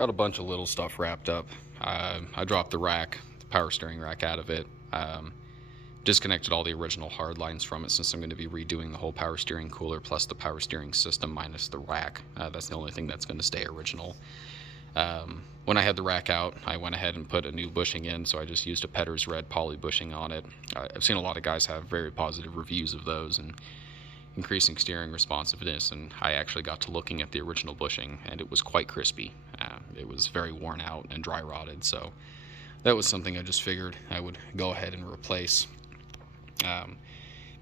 got a bunch of little stuff wrapped up. I dropped the rack, the power steering rack out of it. Disconnected all the original hard lines from it since I'm going to be redoing the whole power steering cooler plus the power steering system minus the rack. That's the only thing that's going to stay original. When I had the rack out, I went ahead and put a new bushing in, so I just used a Petter's Red poly bushing on it. I've seen a lot of guys have very positive reviews of those and increasing steering responsiveness, and I actually got to looking at the original bushing, and it was quite crispy. It was very worn out and dry rotted, so that was something I just figured I would go ahead and replace.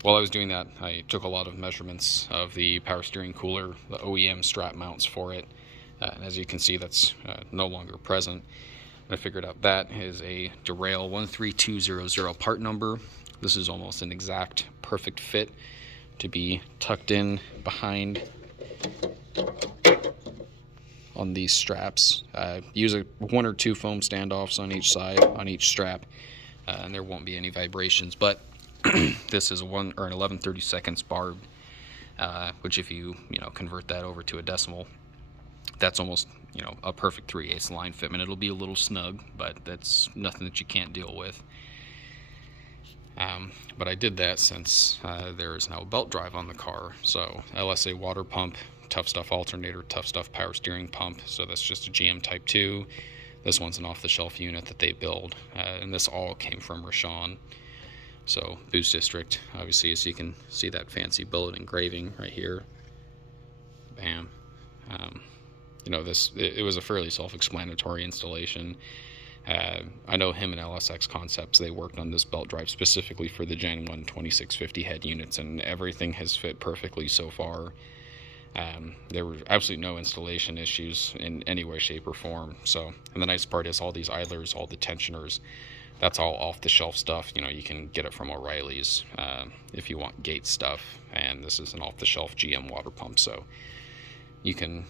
While I was doing that, I took a lot of measurements of the power steering cooler, the OEM strap mounts for it, and as you can see, that's no longer present. And I figured out that is a Derale 13200 part number. This is almost an exact perfect fit to be tucked in behind on these straps. Use one or two foam standoffs on each side, on each strap, and there won't be any vibrations. But this is an 11/32 barb, which if you convert that over to a decimal, that's almost a perfect 3/8 line fitment. It'll be a little snug, but that's nothing that you can't deal with. But I did that since there is now a belt drive on the car. So LSA water pump, Tough Stuff alternator, Tough Stuff power steering pump. So that's just a GM Type 2. This one's an off-the-shelf unit that they build, and this all came from Rashawn. So Boost District, obviously, as you can see that fancy bullet engraving right here. Bam. It was a fairly self-explanatory installation. I know him and LSX Concepts, they worked on this belt drive specifically for the Gen 1 2650 head units, and everything has fit perfectly so far. There were absolutely no installation issues in any way, shape, or form. So, and the nice part is all these idlers, all the tensioners, that's all off-the-shelf stuff. You can get it from O'Reilly's if you want gate stuff, and this is an off-the-shelf GM water pump, so you can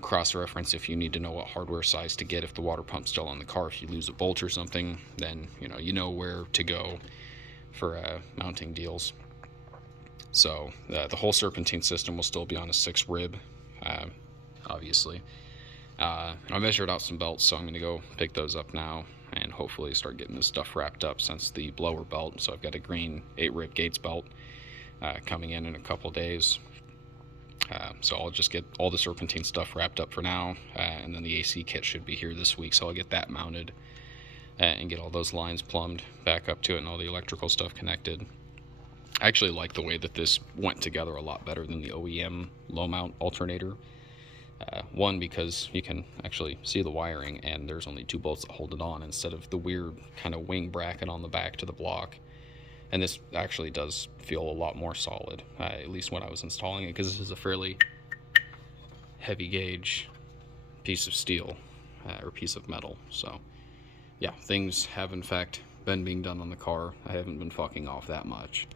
cross-reference if you need to know what hardware size to get if the water pump's still on the car. If you lose a bolt or something, then you know where to go for mounting deals. So the whole serpentine system will still be on a 6 rib, obviously. I measured out some belts, so I'm going to go pick those up now and hopefully start getting this stuff wrapped up since the blower belt. So I've got a green 8 rib Gates belt coming in a couple days. So I'll just get all the serpentine stuff wrapped up for now, and then the AC kit should be here this week, so I'll get that mounted and get all those lines plumbed back up to it and all the electrical stuff connected. I actually like the way that this went together a lot better than the OEM low mount alternator. One, because you can actually see the wiring and there's only 2 bolts that hold it on instead of the weird kind of wing bracket on the back to the block. And this actually does feel a lot more solid, at least when I was installing it, because this is a fairly heavy gauge piece of steel or piece of metal. So yeah, things have in fact been being done on the car. I haven't been fucking off that much.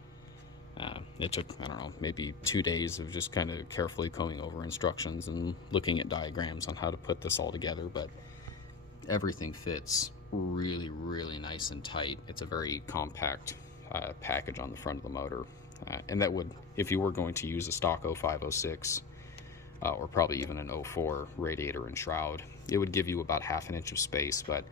It took, I don't know, maybe 2 days of just kind of carefully going over instructions and looking at diagrams on how to put this all together, but everything fits really, really nice and tight. It's a very compact package on the front of the motor, and that would, if you were going to use a stock 0506 or probably even an 04 radiator and shroud, it would give you about ½ inch of space. But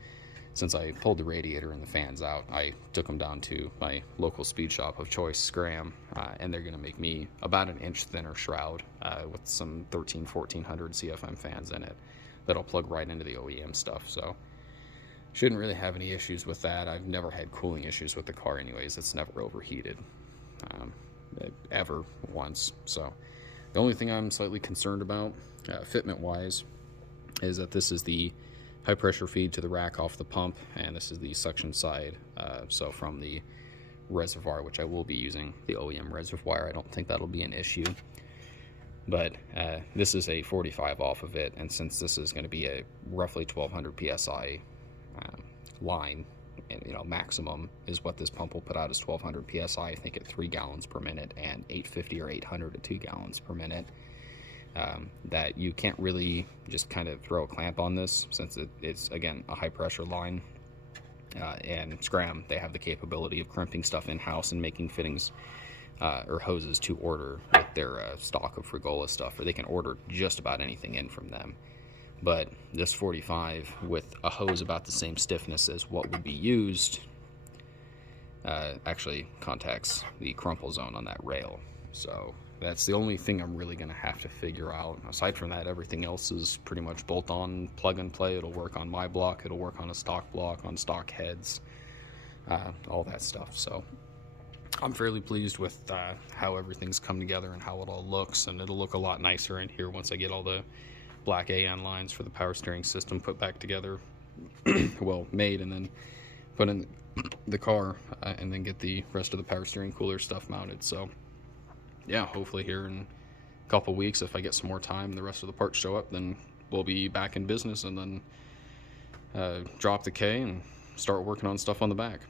since I pulled the radiator and the fans out, I took them down to my local speed shop of choice, Scram, and they're going to make me about 1 inch thinner shroud with some 1400 CFM fans in it that'll plug right into the OEM stuff. So shouldn't really have any issues with that. I've never had cooling issues with the car anyways. It's never overheated ever once. So the only thing I'm slightly concerned about fitment wise is that this is the high pressure feed to the rack off the pump, and this is the suction side. So from the reservoir, which I will be using the OEM reservoir, I don't think that'll be an issue. But this is a 45 off of it, and since this is going to be a roughly 1200 psi line, and maximum is what this pump will put out is 1200 psi, I think, at 3 gallons per minute, and 850 or 800 at 2 gallons per minute. That you can't really just kind of throw a clamp on this, since it's again a high pressure line. And Scram, they have the capability of crimping stuff in-house and making fittings or hoses to order with their stock of Frigola stuff, or they can order just about anything in from them. But this 45 with a hose about the same stiffness as what would be used actually contacts the crumple zone on that rail. So that's the only thing I'm really going to have to figure out. Aside from that, everything else is pretty much bolt on, plug and play. It'll work on my block, it'll work on a stock block, on stock heads, all that stuff. So I'm fairly pleased with how everything's come together and how it all looks, and it'll look a lot nicer in here once I get all the black AN lines for the power steering system put back together, well, made, and then put in the car, and then get the rest of the power steering cooler stuff mounted. So yeah, hopefully here in a couple weeks, if I get some more time and the rest of the parts show up, then we'll be back in business, and then drop the K and start working on stuff on the back.